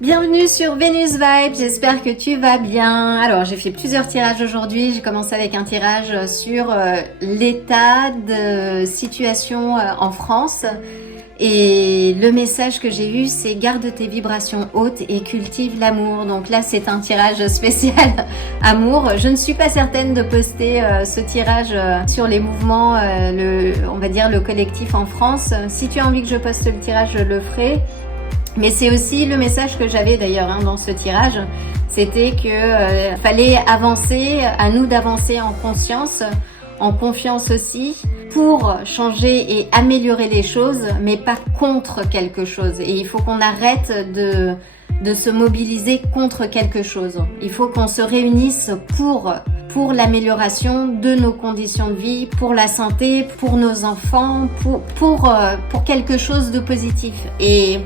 Bienvenue sur Venus Vibe, j'espère que tu vas bien. Alors j'ai fait plusieurs tirages aujourd'hui, j'ai commencé avec un tirage sur l'état de situation en France. Et le message que j'ai eu, c'est garde tes vibrations hautes et cultive l'amour. Donc là, c'est un tirage spécial amour. Je ne suis pas certaine de poster ce tirage sur les mouvements, on va dire le collectif en France. Si tu as envie que je poste le tirage, je le ferai. Mais c'est aussi le message que j'avais d'ailleurs dans ce tirage. C'était que fallait avancer, à nous d'avancer en conscience, en confiance aussi, pour changer et améliorer les choses, mais pas contre quelque chose. Et il faut qu'on arrête de se mobiliser contre quelque chose. Il faut qu'on se réunisse pour l'amélioration de nos conditions de vie, pour la santé, pour nos enfants, pour quelque chose de positif. Et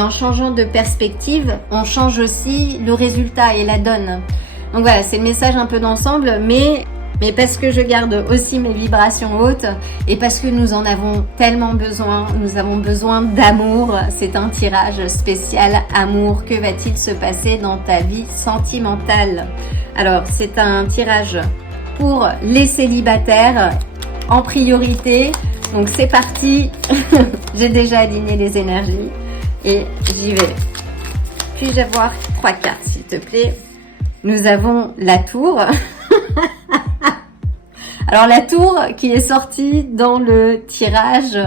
en changeant de perspective, on change aussi le résultat et la donne. Donc voilà, c'est le message un peu d'ensemble, mais parce que je garde aussi mes vibrations hautes et parce que nous en avons tellement besoin, nous avons besoin d'amour. C'est un tirage spécial amour. Que va-t-il se passer dans ta vie sentimentale? Alors, c'est un tirage pour les célibataires en priorité. Donc, c'est parti. J'ai déjà aligné les énergies et j'y vais. Puis-je avoir 3 cartes, s'il te plaît? Nous avons la tour. Alors la tour qui est sortie dans le tirage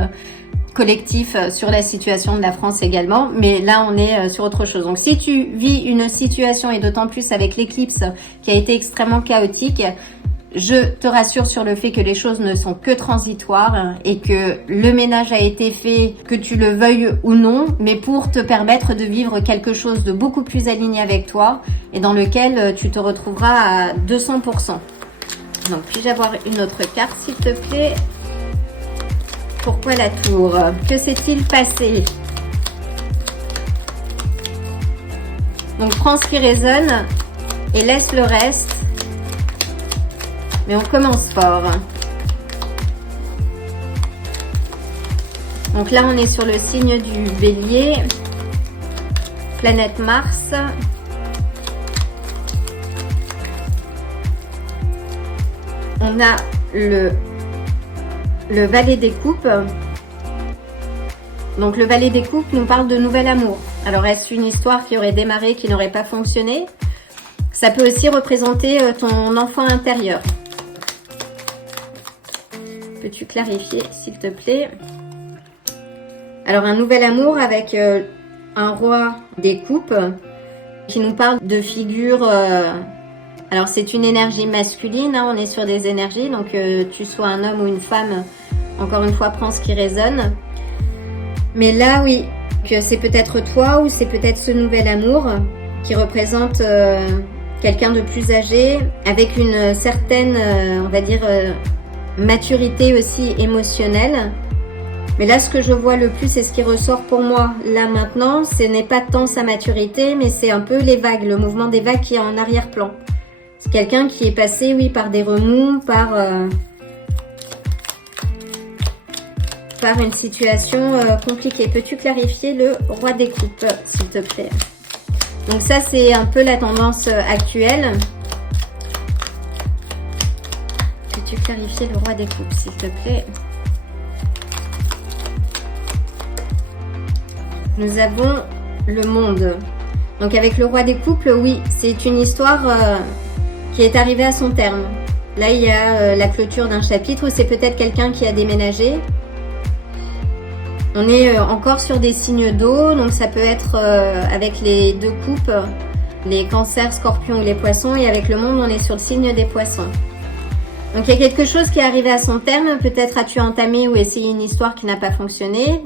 collectif sur la situation de la France également, mais là on est sur autre chose. Donc si tu vis une situation, et d'autant plus avec l'éclipse qui a été extrêmement chaotique, je te rassure sur le fait que les choses ne sont que transitoires et que le ménage a été fait, que tu le veuilles ou non, mais pour te permettre de vivre quelque chose de beaucoup plus aligné avec toi et dans lequel tu te retrouveras à 200%. Donc, puis-je avoir une autre carte, s'il te plaît? Pourquoi la tour? Que s'est-il passé? Donc, prends ce qui résonne et laisse le reste. Mais on commence fort. Donc là, on est sur le signe du Bélier. Planète Mars. On a le valet des coupes. Donc le valet des coupes nous parle de nouvel amour. Alors est-ce une histoire qui aurait démarré, qui n'aurait pas fonctionné? Ça peut aussi représenter ton enfant intérieur. Peux-tu clarifier, s'il te plaît? Alors un nouvel amour avec un roi des coupes qui nous parle de figures... Alors c'est une énergie masculine, on est sur des énergies, donc tu sois un homme ou une femme, encore une fois, prends ce qui résonne. Mais là, oui, que c'est peut-être toi ou c'est peut-être ce nouvel amour qui représente quelqu'un de plus âgé, avec une certaine, on va dire, maturité aussi émotionnelle. Mais là, ce que je vois le plus et ce qui ressort pour moi, là maintenant, ce n'est pas tant sa maturité, mais c'est un peu les vagues, le mouvement des vagues qui est en arrière-plan. C'est quelqu'un qui est passé, oui, par des remous, par une situation compliquée. Peux-tu clarifier le roi des coupes, s'il te plaît? Donc ça, c'est un peu la tendance actuelle. Peux-tu clarifier le roi des coupes, s'il te plaît? Nous avons le monde. Donc avec le roi des coupes, oui, c'est une histoire... qui est arrivé à son terme. Là, il y a la clôture d'un chapitre où c'est peut-être quelqu'un qui a déménagé. On est encore sur des signes d'eau, donc ça peut être avec les 2 coupes, les cancers, scorpions ou les poissons, et avec le monde, on est sur le signe des poissons. Donc il y a quelque chose qui est arrivé à son terme, peut-être as-tu entamé ou essayé une histoire qui n'a pas fonctionné.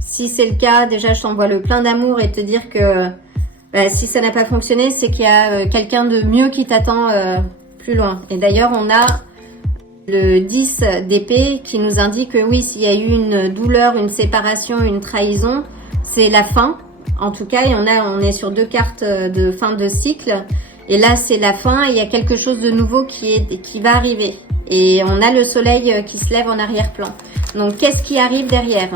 Si c'est le cas, déjà je t'envoie le plein d'amour et te dire que si ça n'a pas fonctionné, c'est qu'il y a quelqu'un de mieux qui t'attend plus loin. Et d'ailleurs, on a le 10 d'épée qui nous indique que oui, s'il y a eu une douleur, une séparation, une trahison, c'est la fin. En tout cas, et on est sur 2 cartes de fin de cycle. Et là, c'est la fin et il y a quelque chose de nouveau qui va arriver. Et on a le soleil qui se lève en arrière-plan. Donc, qu'est-ce qui arrive derrière?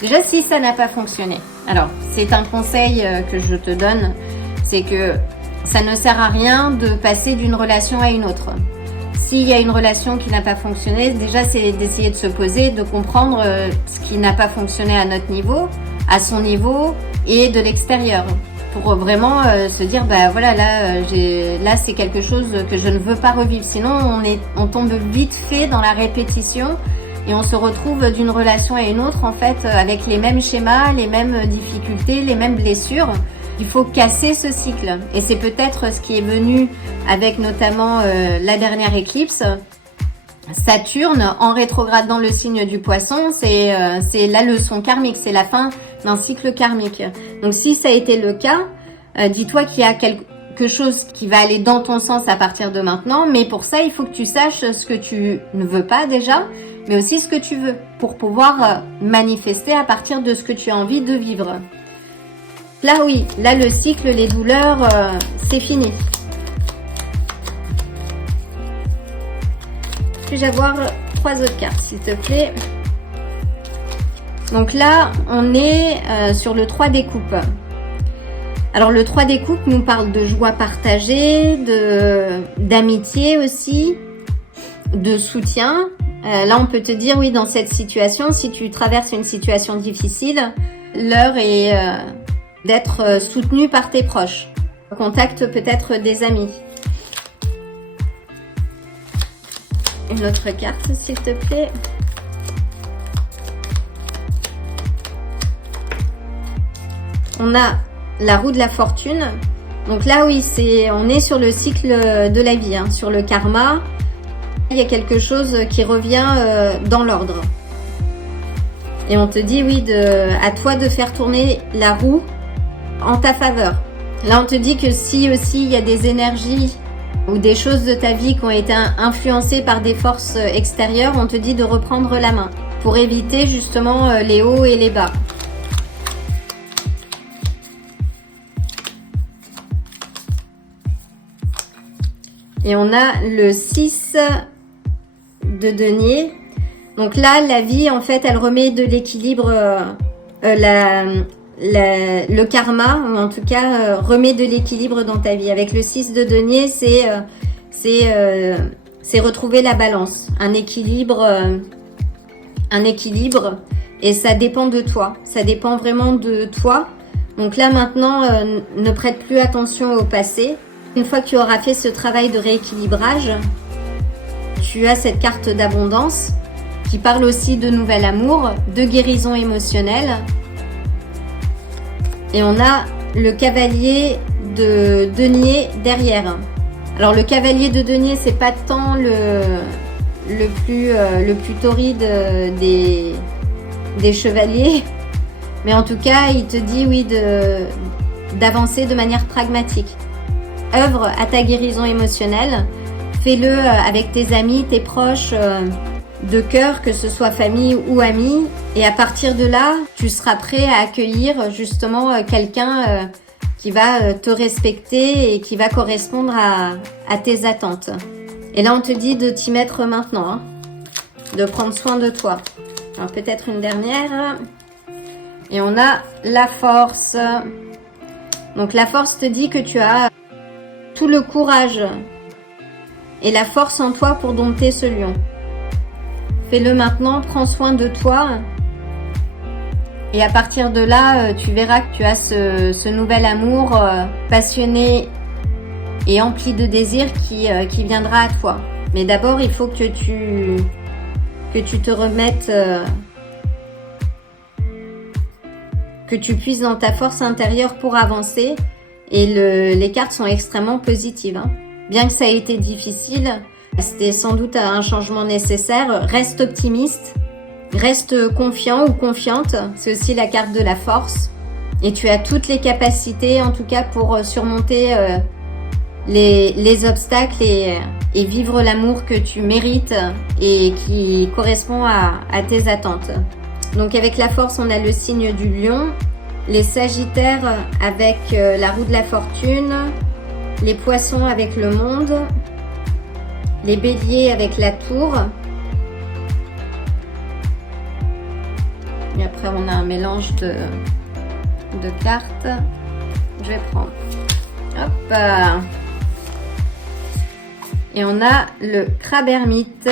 Déjà, si ça n'a pas fonctionné. Alors, c'est un conseil que je te donne, c'est que ça ne sert à rien de passer d'une relation à une autre. S'il y a une relation qui n'a pas fonctionné, déjà c'est d'essayer de se poser, de comprendre ce qui n'a pas fonctionné à notre niveau, à son niveau et de l'extérieur. Pour vraiment se dire, bah voilà, là c'est quelque chose que je ne veux pas revivre. Sinon, on tombe vite fait dans la répétition et on se retrouve d'une relation à une autre, en fait, avec les mêmes schémas, les mêmes difficultés, les mêmes blessures. Il faut casser ce cycle. Et c'est peut-être ce qui est venu avec notamment la dernière éclipse. Saturne en rétrograde dans le signe du Poisson, c'est la leçon karmique, c'est la fin d'un cycle karmique. Donc si ça a été le cas, dis-toi qu'il y a quelque chose qui va aller dans ton sens à partir de maintenant, mais pour ça, il faut que tu saches ce que tu ne veux pas déjà, mais aussi ce que tu veux, pour pouvoir manifester à partir de ce que tu as envie de vivre. Là oui, là le cycle, les douleurs, c'est fini. Puis-je avoir 3 autres cartes, s'il te plaît? Donc là, on est sur le 3 des coupes. Alors le 3 des coupes nous parle de joie partagée, d'amitié aussi, de soutien. Là, on peut te dire, oui, dans cette situation, si tu traverses une situation difficile, l'heure est d'être soutenu par tes proches. Contacte peut-être des amis. Une autre carte, s'il te plaît. On a la roue de la fortune. Donc là, oui, on est sur le cycle de la vie, hein, sur le karma. Il y a quelque chose qui revient dans l'ordre. Et on te dit, oui, à toi de faire tourner la roue en ta faveur. Là, on te dit que si aussi il y a des énergies ou des choses de ta vie qui ont été influencées par des forces extérieures, on te dit de reprendre la main pour éviter justement les hauts et les bas. Et on a le 6 de denier. Donc là, la vie, en fait, elle remet de l'équilibre, le karma, ou en tout cas, remet de l'équilibre dans ta vie. Avec le 6 de denier, c'est retrouver la balance, un équilibre, et ça dépend de toi. Ça dépend vraiment de toi. Donc là, maintenant, ne prête plus attention au passé. Une fois que tu auras fait ce travail de rééquilibrage, tu as cette carte d'abondance qui parle aussi de nouvel amour, de guérison émotionnelle. Et on a le cavalier de denier derrière. Alors le cavalier de denier, c'est pas tant le plus torride des chevaliers, mais en tout cas, il te dit oui d'avancer de manière pragmatique. Œuvre à ta guérison émotionnelle, fais-le avec tes amis, tes proches de cœur, que ce soit famille ou amis, et à partir de là, tu seras prêt à accueillir justement quelqu'un qui va te respecter et qui va correspondre à tes attentes. Et là, on te dit de t'y mettre maintenant, hein, de prendre soin de toi. Alors peut-être une dernière. Et on a la force. Donc la force te dit que tu as tout le courage et la force en toi pour dompter ce lion. Fais-le maintenant, prends soin de toi. Et à partir de là, tu verras que tu as ce nouvel amour passionné et empli de désir qui viendra à toi. Mais d'abord, il faut que tu te remettes, que tu puisses dans ta force intérieure pour avancer. Et les cartes sont extrêmement positives, hein. Bien que ça ait été difficile, c'était sans doute un changement nécessaire. Reste optimiste, reste confiant ou confiante. C'est aussi la carte de la force. Et tu as toutes les capacités, en tout cas, pour surmonter les obstacles et vivre l'amour que tu mérites et qui correspond à tes attentes. Donc avec la force, on a le signe du lion. Les sagittaires avec la roue de la fortune, les poissons avec le monde, les béliers avec la tour. Et après on a un mélange de cartes. Je vais prendre. Hop. Et on a le crabe ermite.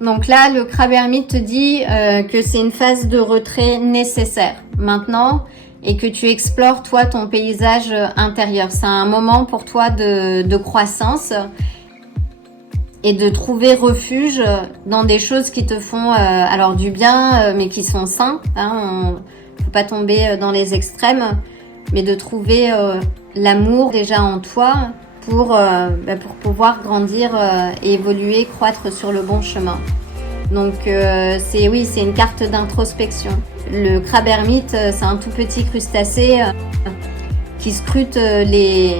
Donc là, le crabe ermite te dit que c'est une phase de retrait nécessaire maintenant et que tu explores toi ton paysage intérieur. C'est un moment pour toi de croissance et de trouver refuge dans des choses qui te font alors du bien mais qui sont sains. Hein, faut pas tomber dans les extrêmes, mais de trouver l'amour déjà en toi pour pouvoir grandir et évoluer, croître sur le bon chemin. Donc c'est une carte d'introspection. Le crabe ermite, c'est un tout petit crustacé qui scrute les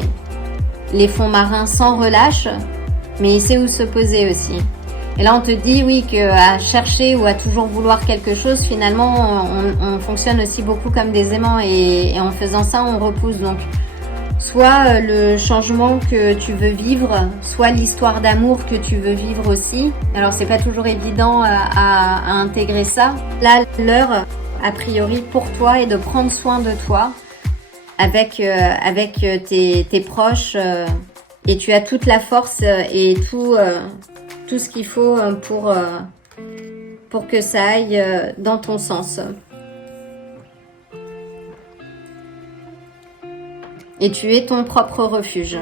fonds marins sans relâche, mais il sait où se poser aussi. Et là on te dit oui qu'à chercher ou à toujours vouloir quelque chose, finalement on fonctionne aussi beaucoup comme des aimants et en faisant ça on repousse. Donc soit le changement que tu veux vivre, soit l'histoire d'amour que tu veux vivre aussi. Alors c'est pas toujours évident à intégrer ça. Là l'heure a priori pour toi est de prendre soin de toi avec tes proches et tu as toute la force et tout ce qu'il faut pour que ça aille dans ton sens. Et tu es ton propre refuge.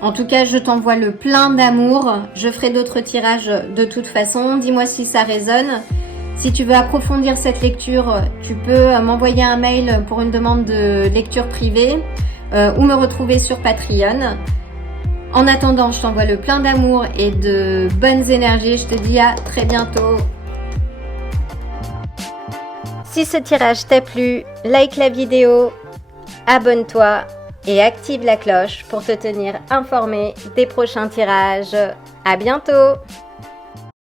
En tout cas, je t'envoie le plein d'amour. Je ferai d'autres tirages de toute façon. Dis-moi si ça résonne. Si tu veux approfondir cette lecture, tu peux m'envoyer un mail pour une demande de lecture privée ou me retrouver sur Patreon. En attendant, je t'envoie le plein d'amour et de bonnes énergies. Je te dis à très bientôt. Si ce tirage t'a plu, like la vidéo, abonne-toi et active la cloche pour te tenir informé des prochains tirages. À bientôt!